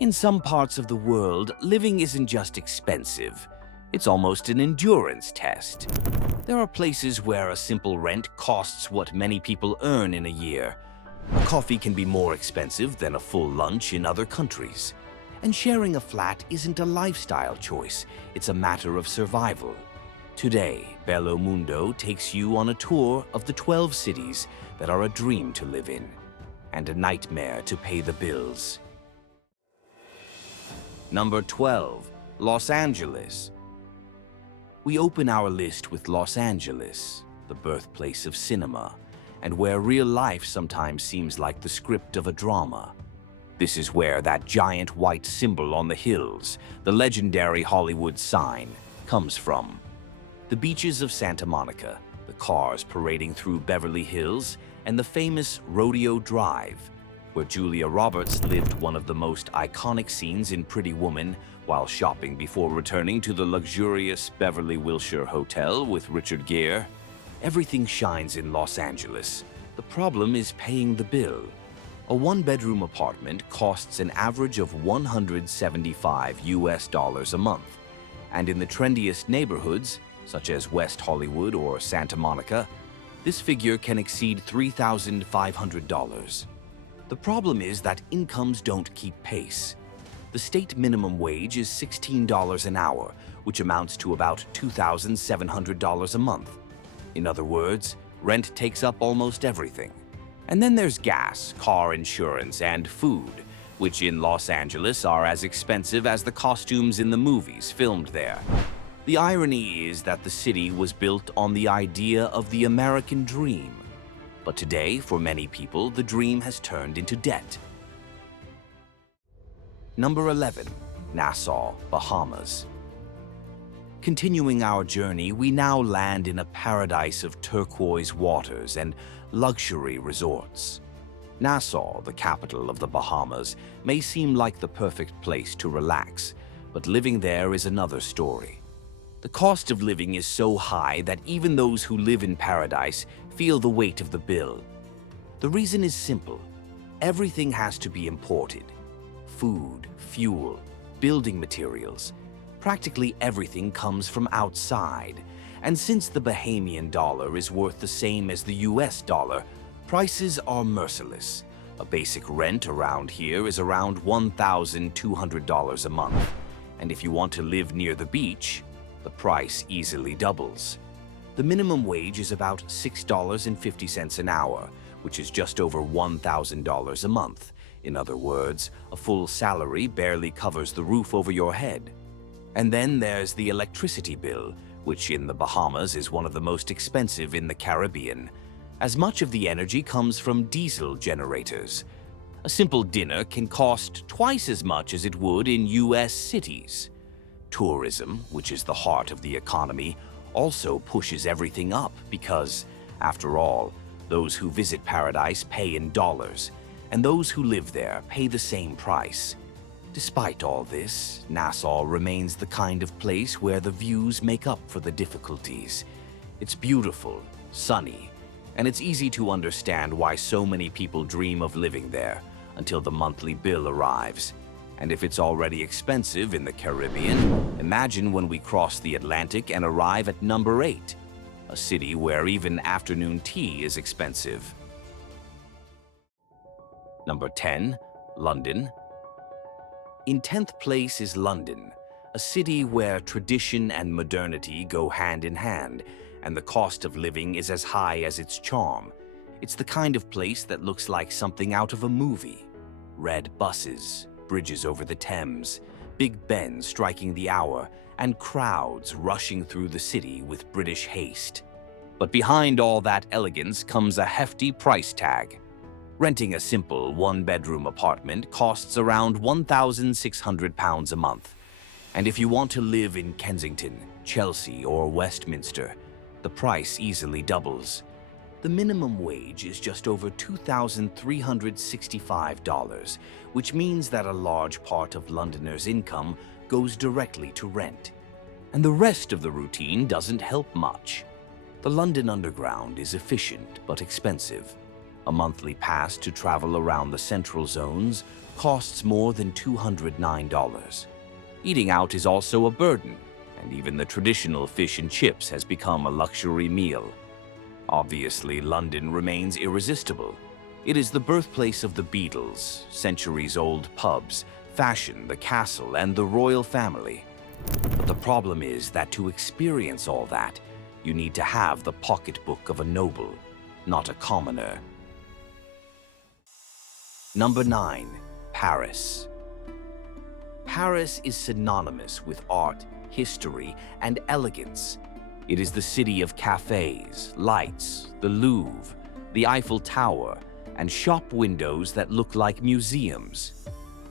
In some parts of the world, living isn't just expensive, it's almost an endurance test. There are places where a simple rent costs what many people earn in a year. A coffee can be more expensive than a full lunch in other countries. And sharing a flat isn't a lifestyle choice, it's a matter of survival. Today, Bello Mundo takes you on a tour of the 12 cities that are a dream to live in and a nightmare to pay the bills. Number 12. Los Angeles. We open our list with Los Angeles, the birthplace of cinema, and where real life sometimes seems like the script of a drama. This is where that giant white symbol on the hills, the legendary Hollywood sign, comes from. The beaches of Santa Monica, the cars parading through Beverly Hills, and the famous Rodeo Drive, where Julia Roberts lived one of the most iconic scenes in Pretty Woman while shopping before returning to the luxurious Beverly Wilshire Hotel with Richard Gere. Everything shines in Los Angeles. The problem is paying the bill. A one-bedroom apartment costs an average of $175 a month, and in the trendiest neighborhoods, such as West Hollywood or Santa Monica, this figure can exceed $3,500. The problem is that incomes don't keep pace. The state minimum wage is $16 an hour, which amounts to about $2,700 a month. In other words, rent takes up almost everything. And then there's gas, car insurance, and food, which in Los Angeles are as expensive as the costumes in the movies filmed there. The irony is that the city was built on the idea of the American dream. But today, for many people, the dream has turned into debt. Number 11. Nassau, Bahamas. Continuing our journey, we now land in a paradise of turquoise waters and luxury resorts. Nassau, the capital of the Bahamas, may seem like the perfect place to relax, but living there is another story. The cost of living is so high that even those who live in paradise feel the weight of the bill. The reason is simple. Everything has to be imported. Food, fuel, building materials. Practically everything comes from outside. And since the Bahamian dollar is worth the same as the US dollar, prices are merciless. A basic rent around here is around $1,200 a month. And if you want to live near the beach, the price easily doubles. The minimum wage is about $6.50 an hour, which is just over $1,000 a month. In other words, a full salary barely covers the roof over your head. And then there's the electricity bill, which in the Bahamas is one of the most expensive in the Caribbean, as much of the energy comes from diesel generators. A simple dinner can cost twice as much as it would in US cities. Tourism, which is the heart of the economy, also pushes everything up because, after all, those who visit paradise pay in dollars, and those who live there pay the same price. Despite all this, Nassau remains the kind of place where the views make up for the difficulties. It's beautiful, sunny, and it's easy to understand why so many people dream of living there until the monthly bill arrives. And if it's already expensive in the Caribbean, imagine when we cross the Atlantic and arrive at number 8, a city where even afternoon tea is expensive. Number 10. London. In 10th place is London, a city where tradition and modernity go hand in hand, and the cost of living is as high as its charm. It's the kind of place that looks like something out of a movie. Red buses, bridges over the Thames, Big Ben striking the hour, and crowds rushing through the city with British haste. But behind all that elegance comes a hefty price tag. Renting a simple one-bedroom apartment costs around £1,600 a month. And if you want to live in Kensington, Chelsea, or Westminster, the price easily doubles. The minimum wage is just over $2,365, which means that a large part of Londoners' income goes directly to rent. And the rest of the routine doesn't help much. The London Underground is efficient but expensive. A monthly pass to travel around the central zones costs more than $209. Eating out is also a burden, and even the traditional fish and chips has become a luxury meal. Obviously, London remains irresistible. It is the birthplace of the Beatles, centuries-old pubs, fashion, the castle, and the royal family. But the problem is that to experience all that, you need to have the pocketbook of a noble, not a commoner. Number 9. Paris. Paris is synonymous with art, history, and elegance. It is the city of cafes, lights, the Louvre, the Eiffel Tower, and shop windows that look like museums.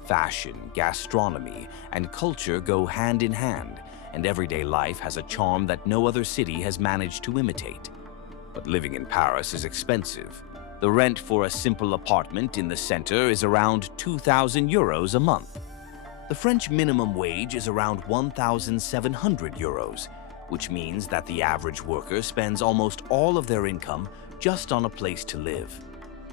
Fashion, gastronomy, and culture go hand in hand, and everyday life has a charm that no other city has managed to imitate. But living in Paris is expensive. The rent for a simple apartment in the center is around 2,000 euros a month. The French minimum wage is around 1,700 euros, which means that the average worker spends almost all of their income just on a place to live.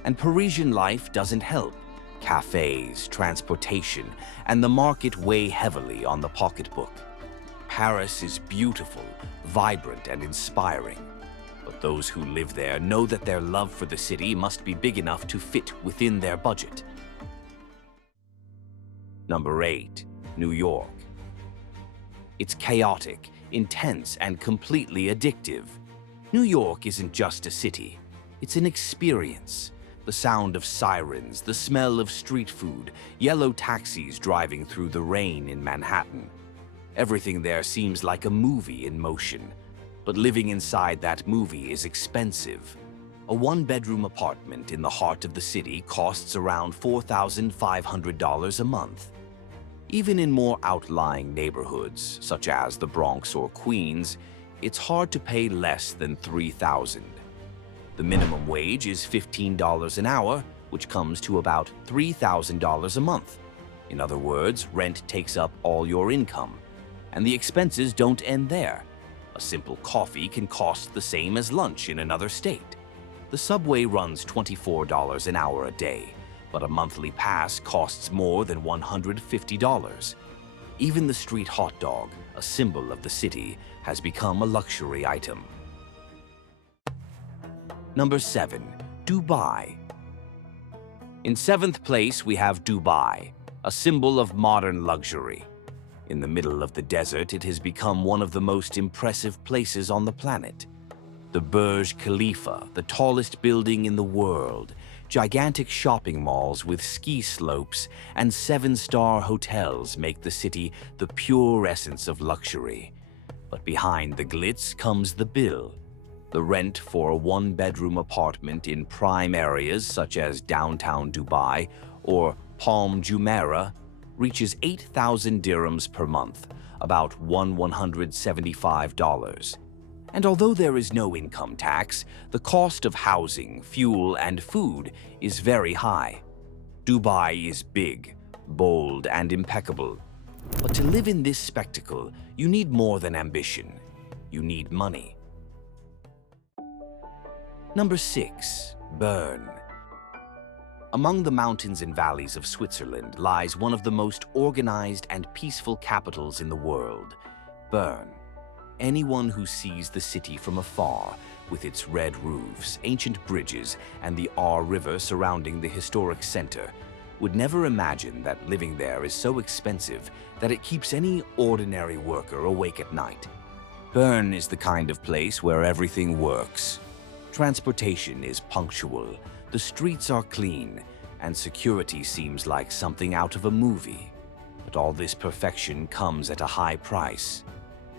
And Parisian life doesn't help. Cafes, transportation, and the market weigh heavily on the pocketbook. Paris is beautiful, vibrant, and inspiring. But those who live there know that their love for the city must be big enough to fit within their budget. Number 8. New York. It's chaotic, intense, and completely addictive. New York isn't just a city. It's an experience. The sound of sirens, the smell of street food, yellow taxis driving through the rain in Manhattan. Everything there seems like a movie in motion. But living inside that movie is expensive. A one-bedroom apartment in the heart of the city costs around $4,500 a month. Even in more outlying neighborhoods, such as the Bronx or Queens, it's hard to pay less than $3,000. The minimum wage is $15 an hour, which comes to about $3,000 a month. In other words, rent takes up all your income. And the expenses don't end there. A simple coffee can cost the same as lunch in another state. The subway runs $24 an hour a day, but a monthly pass costs more than $150. Even the street hot dog, a symbol of the city, has become a luxury item. Number 7. Dubai. In 7th place, we have Dubai, a symbol of modern luxury. In the middle of the desert, it has become one of the most impressive places on the planet. The Burj Khalifa, the tallest building in the world, gigantic shopping malls with ski slopes, and 7-star hotels make the city the pure essence of luxury. But behind the glitz comes the bill. The rent for a one-bedroom apartment in prime areas such as downtown Dubai or Palm Jumeirah reaches 8,000 dirhams per month, about $175. And although there is no income tax, the cost of housing, fuel, and food is very high. Dubai is big, bold, and impeccable. But to live in this spectacle, you need more than ambition. You need money. Number 6. Bern. Among the mountains and valleys of Switzerland lies one of the most organized and peaceful capitals in the world, Bern. Anyone who sees the city from afar, with its red roofs, ancient bridges, and the Ahr River surrounding the historic center, would never imagine that living there is so expensive that it keeps any ordinary worker awake at night. Bern is the kind of place where everything works. Transportation is punctual, the streets are clean, and security seems like something out of a movie. But all this perfection comes at a high price.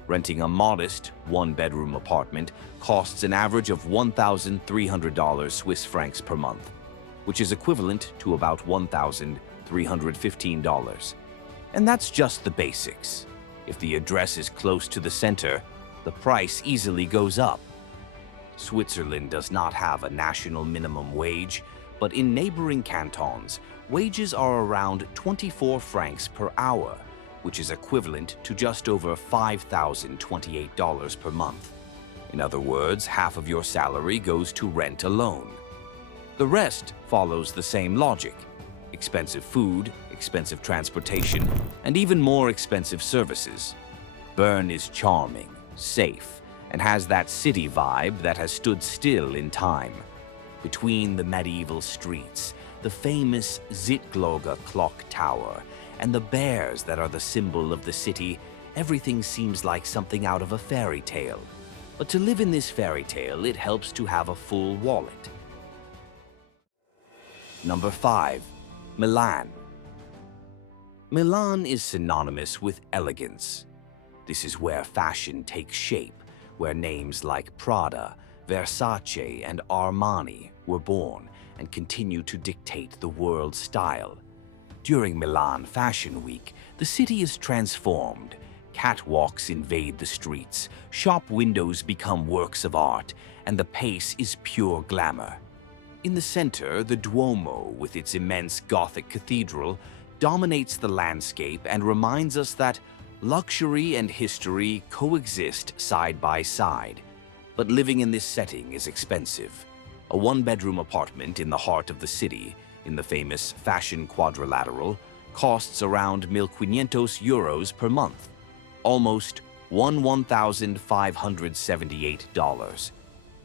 Renting a modest one-bedroom apartment costs an average of $1,300 Swiss francs per month, which is equivalent to about $1,315. And that's just the basics. If the address is close to the center, the price easily goes up. Switzerland does not have a national minimum wage, but in neighboring cantons, wages are around 24 francs per hour, which is equivalent to just over $5,028 per month. In other words, half of your salary goes to rent alone. The rest follows the same logic: expensive food, expensive transportation, and even more expensive services. Bern is charming, safe, and has that city vibe that has stood still in time. Between the medieval streets, the famous Zitgloge clock tower, and the bears that are the symbol of the city, everything seems like something out of a fairy tale. But to live in this fairy tale, it helps to have a full wallet. Number 5. Milan. Milan is synonymous with elegance. This is where fashion takes shape, where names like Prada, Versace, and Armani were born and continue to dictate the world's style. During Milan Fashion Week, the city is transformed. Catwalks invade the streets, shop windows become works of art, and the pace is pure glamour. In the center, the Duomo, with its immense Gothic cathedral, dominates the landscape and reminds us that luxury and history coexist side by side. But living in this setting is expensive. A one-bedroom apartment in the heart of the city, in the famous Fashion Quadrilateral, costs around €1,500 per month, almost $1,578.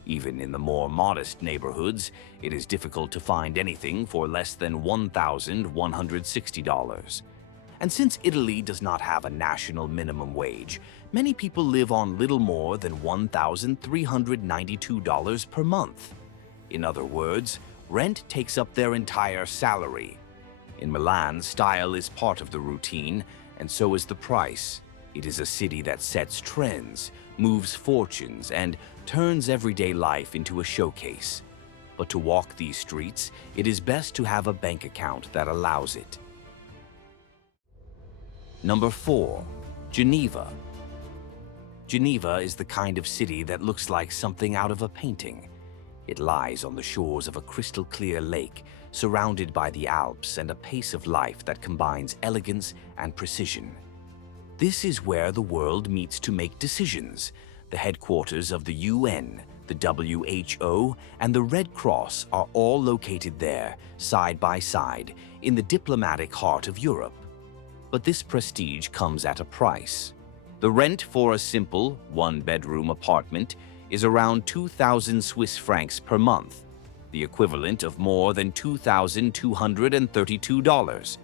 Even in the more modest neighborhoods, it is difficult to find anything for less than $1,160. And since Italy does not have a national minimum wage, many people live on little more than $1,392 per month. In other words, rent takes up their entire salary. In Milan, style is part of the routine, and so is the price. It is a city that sets trends, moves fortunes, and turns everyday life into a showcase. But to walk these streets, it is best to have a bank account that allows it. Number 4. Geneva. Geneva is the kind of city that looks like something out of a painting. It lies on the shores of a crystal-clear lake, surrounded by the Alps and a pace of life that combines elegance and precision. This is where the world meets to make decisions. The headquarters of the UN, the WHO, and the Red Cross are all located there, side by side, in the diplomatic heart of Europe. But this prestige comes at a price. The rent for a simple one-bedroom apartment is around 2,000 Swiss francs per month, the equivalent of more than $2,232.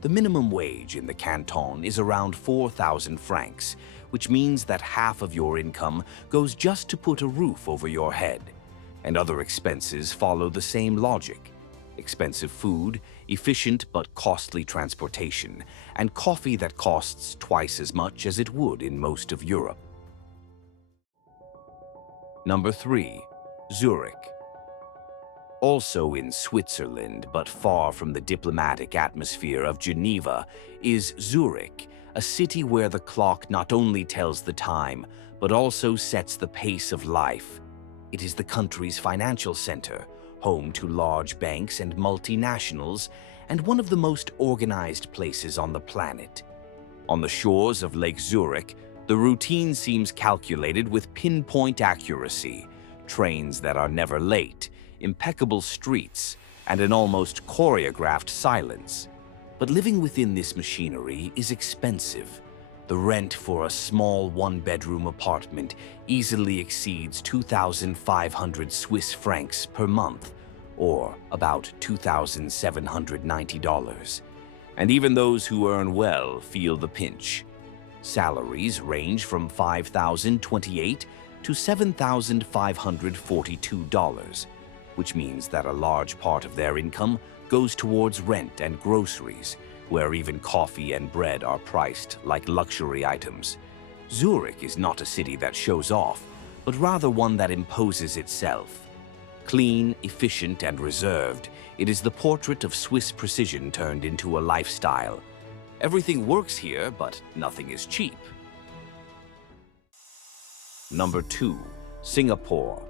The minimum wage in the canton is around 4,000 francs, which means that half of your income goes just to put a roof over your head. And other expenses follow the same logic: expensive food, efficient but costly transportation, and coffee that costs twice as much as it would in most of Europe. Number 3. Zurich. Also in Switzerland, but far from the diplomatic atmosphere of Geneva, is Zurich, a city where the clock not only tells the time, but also sets the pace of life. It is the country's financial center, home to large banks and multinationals, and one of the most organized places on the planet. On the shores of Lake Zurich, the routine seems calculated with pinpoint accuracy: trains that are never late, impeccable streets, and an almost choreographed silence. But living within this machinery is expensive. The rent for a small one-bedroom apartment easily exceeds 2,500 Swiss francs per month, or about $2,790. And even those who earn well feel the pinch. Salaries range from $5,028 to $7,542, which means that a large part of their income goes towards rent and groceries, where even coffee and bread are priced like luxury items. Zurich is not a city that shows off, but rather one that imposes itself. Clean, efficient, and reserved, it is the portrait of Swiss precision turned into a lifestyle. Everything works here, but nothing is cheap. Number 2. Singapore.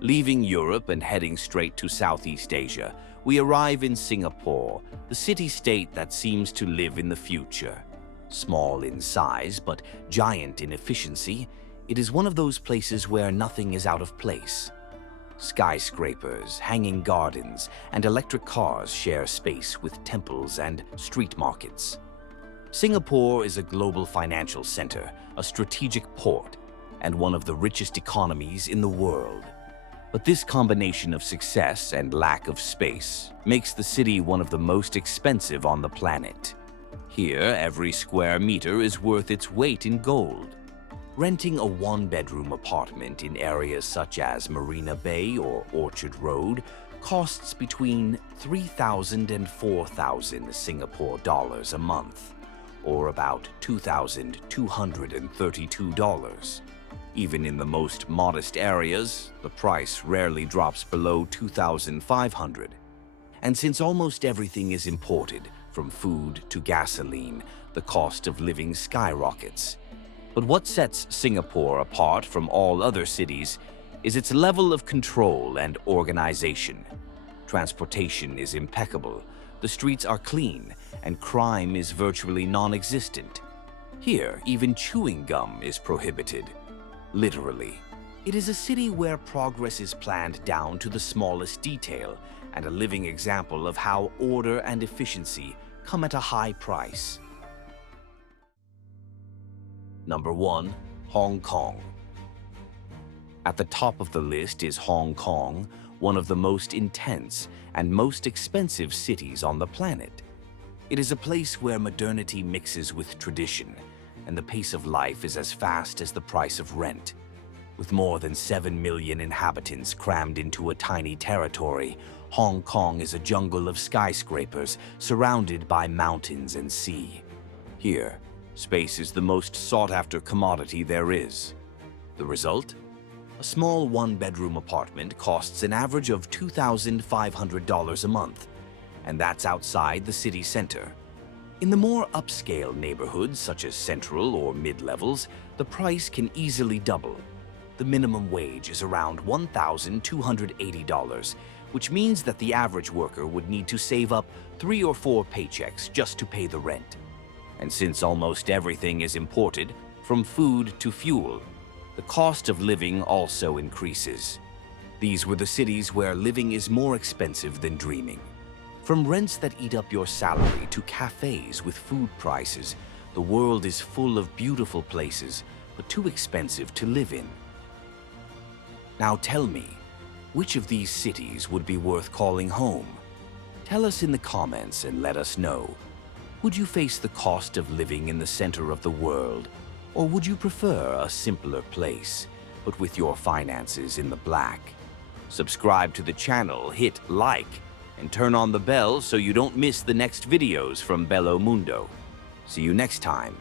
Leaving Europe and heading straight to Southeast Asia, we arrive in Singapore, the city-state that seems to live in the future. Small in size, but giant in efficiency, it is one of those places where nothing is out of place. Skyscrapers, hanging gardens, and electric cars share space with temples and street markets. Singapore is a global financial center, a strategic port, and one of the richest economies in the world. But this combination of success and lack of space makes the city one of the most expensive on the planet. Here, every square meter is worth its weight in gold. Renting a one-bedroom apartment in areas such as Marina Bay or Orchard Road costs between 3,000 and 4,000 Singapore dollars a month, or about $2,232. Even in the most modest areas, the price rarely drops below 2,500. And since almost everything is imported, from food to gasoline, the cost of living skyrockets. But what sets Singapore apart from all other cities is its level of control and organization. Transportation is impeccable, the streets are clean, and crime is virtually non-existent. Here, even chewing gum is prohibited. Literally. It is a city where progress is planned down to the smallest detail, and a living example of how order and efficiency come at a high price. Number 1. Hong Kong. At the top of the list is Hong Kong, one of the most intense and most expensive cities on the planet. It is a place where modernity mixes with tradition, and the pace of life is as fast as the price of rent. With more than 7 million inhabitants crammed into a tiny territory, Hong Kong is a jungle of skyscrapers surrounded by mountains and sea. Here, space is the most sought-after commodity there is. The result? A small one-bedroom apartment costs an average of $2,500 a month, and that's outside the city center. In the more upscale neighborhoods, such as Central or mid-levels, the price can easily double. The minimum wage is around $1,280, which means that the average worker would need to save up 3 or 4 paychecks just to pay the rent. And since almost everything is imported, from food to fuel, the cost of living also increases. These were the cities where living is more expensive than dreaming. From rents that eat up your salary to cafes with food prices, the world is full of beautiful places, but too expensive to live in. Now tell me, which of these cities would be worth calling home? Tell us in the comments and let us know. Would you face the cost of living in the center of the world, or would you prefer a simpler place, but with your finances in the black? Subscribe to the channel, hit like, and turn on the bell so you don't miss the next videos from Bello Mundo. See you next time.